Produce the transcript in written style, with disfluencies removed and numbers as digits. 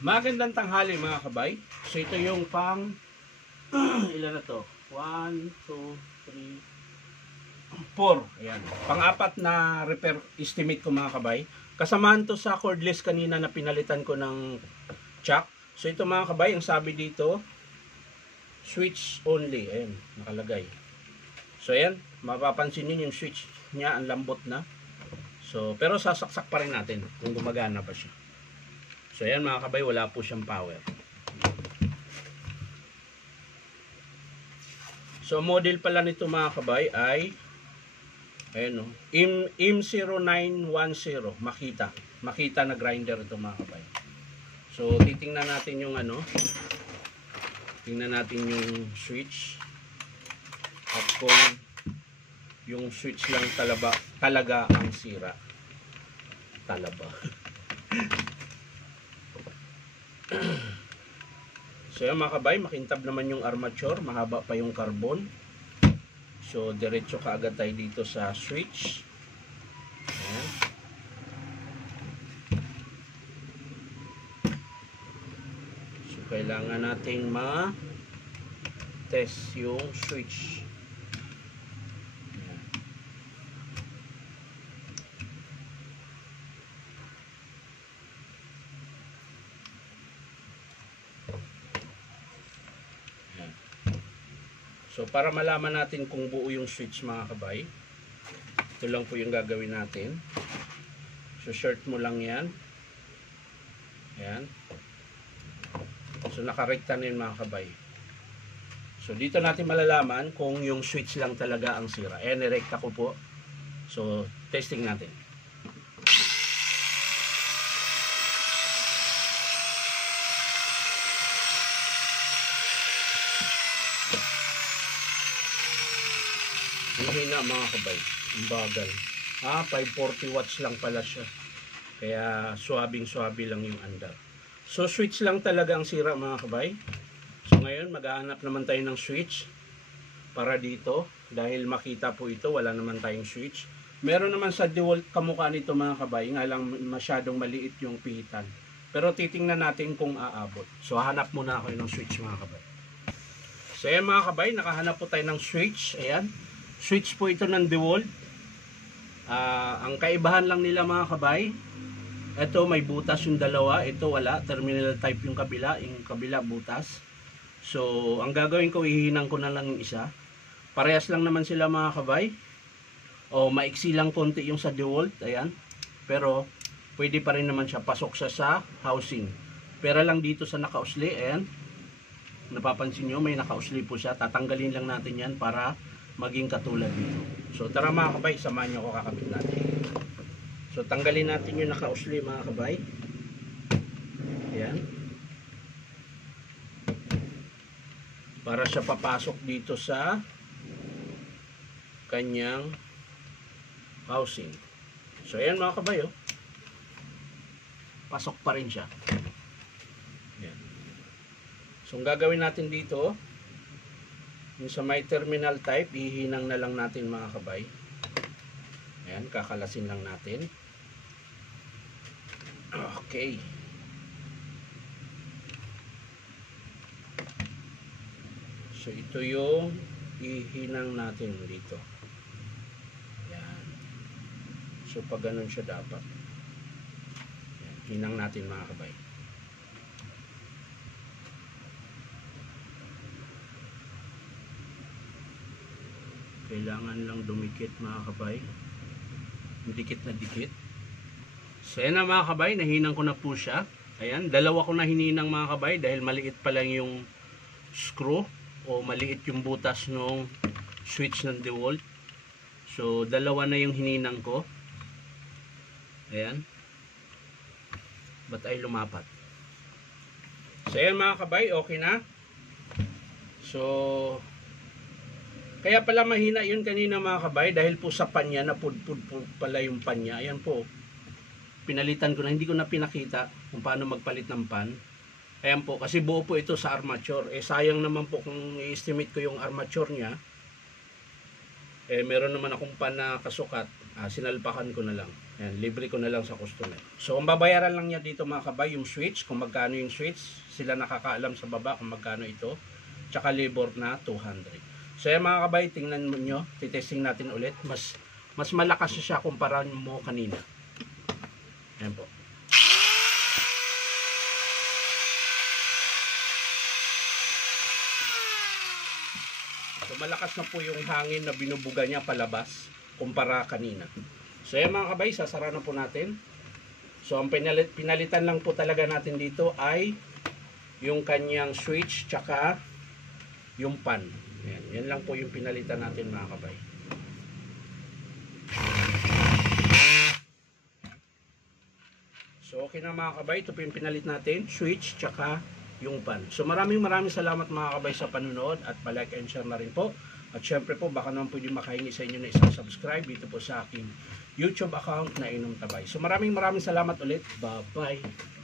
Magandang tanghali mga kabay. So ito yung pang ilan na to? 1, 2, 3, 4. Ayan. Pang-apat na repair estimate ko mga kabay. Kasamahan to sa cordless kanina na pinalitan ko ng chuck. So ito mga kabay, ang sabi dito, switch only. Ayan, nakalagay. So ayan, mapapansin niyo yung switch niya, ang lambot na. So, pero sasaksak pa rin natin kung gumagana pa siya. So ayan mga kabay, wala po siyang power. So model pala nito mga kabay ay ayan o, IM0910 Makita na grinder ito mga kabay. So titingnan natin yung ano, tingnan natin yung switch at kung yung switch lang talaga ang sira. So yan mga kabay, makintab naman yung armature, mahaba pa yung carbon. So diretso kaagad tayo dito sa switch. Ayan. So kailangan nating ma-test yung switch. So para malaman natin kung buo yung switch mga kabay, ito lang po yung gagawin natin. So short mo lang yan. Ayan. So nakarekta na yun mga kabay. So dito natin malalaman kung yung switch lang talaga ang sira. Ayan, nirekta ko po. So testing natin. Ang hina mga kabay, ang bagal. 540 watts lang pala siya. Kaya suwabing-suwabi lang yung andar. So switch lang talaga ang sira mga kabay. So ngayon maghahanap naman tayo ng switch para dito. Dahil makita po ito, wala naman tayong switch. Meron naman sa DeWalt kamukha nito mga kabay, nga lang masyadong maliit yung pihitan. Pero titingnan natin kung aabot. So hanap muna ako ng switch mga kabay. So ayan mga kabay, nakahanap po tayo ng switch. Ayan. Switch po ito ng DeWalt. Ang kaibahan lang nila mga kabay, ito may butas yung dalawa, ito wala, terminal type yung kabila butas. So ang gagawin ko, ihinang ko na lang yung isa. Parehas lang naman sila mga kabay. O maiksi lang konti yung sa DeWalt, ayan. Pero pwede pa rin naman siya, pasok siya sa housing. Pero lang dito sa nakausli, ayan. Napapansin nyo, may nakausli po siya. Tatanggalin lang natin yan para maging katulad dito. So tara mga kabay, samahan nyo ako, kakabit natin. So tanggalin natin yung nakausli mga kabay. Ayan. Para siya papasok dito sa kanyang housing. So ayan mga kabay, oh. Pasok pa rin siya. Ayan. So ang gagawin natin dito, yung sa may terminal type, ihinang na lang natin mga kabay. Ayan, kakalasin lang natin. Okay. So ito yung ihinang natin dito. Ayan. So pag ganun siya dapat. Ayan, hinang natin mga kabay. Kailangan lang dumikit mga kabay. Dikit na dikit. So yan na mga kabay, nahinang ko na po siya. Ayan, dalawa ko na hininang mga kabay dahil maliit pa lang yung screw o maliit yung butas ng switch ng DeWalt. So dalawa na yung hininang ko. Ayan. Ba't ay lumapat? So yan mga kabay, okay na. So kaya pala mahina yun kanina mga kabay dahil po sa panya, napudpud po pala yung panya. Ayan po, pinalitan ko na, hindi ko na pinakita kung paano magpalit ng pan. Ayan po, kasi buo po ito sa armature. Sayang naman po kung i-estimate ko yung armature nya. Meron naman akong pan na kasukat, sinalpakan ko na lang. Yan, libre ko na lang sa customer. So, ang babayaran lang niya dito mga kabay, yung switch, kung magkano yung switch, sila nakakaalam sa baba kung magkano ito, tsaka labor na 200. So, yan mga kabay, tingnan nyo, titesting natin ulit, mas malakas siya kumpara mo kanina. Yan po. So, malakas na po yung hangin na binubuga niya palabas kumpara kanina. So yan mga kabay, sasara na po natin. So ang pinalitan lang po talaga natin dito ay yung kanyang switch tsaka yung pan. Yan lang po yung pinalitan natin mga kabay. So okay na mga kabay, ito po yung pinalit natin, switch tsaka yung pan. So maraming salamat mga kabay sa panunood at palike and share na rin po. At syempre po, baka naman pwede makahingi sa inyo na isang subscribe dito po sa aking YouTube account na Inom Tabay. So maraming salamat ulit. Bye-bye.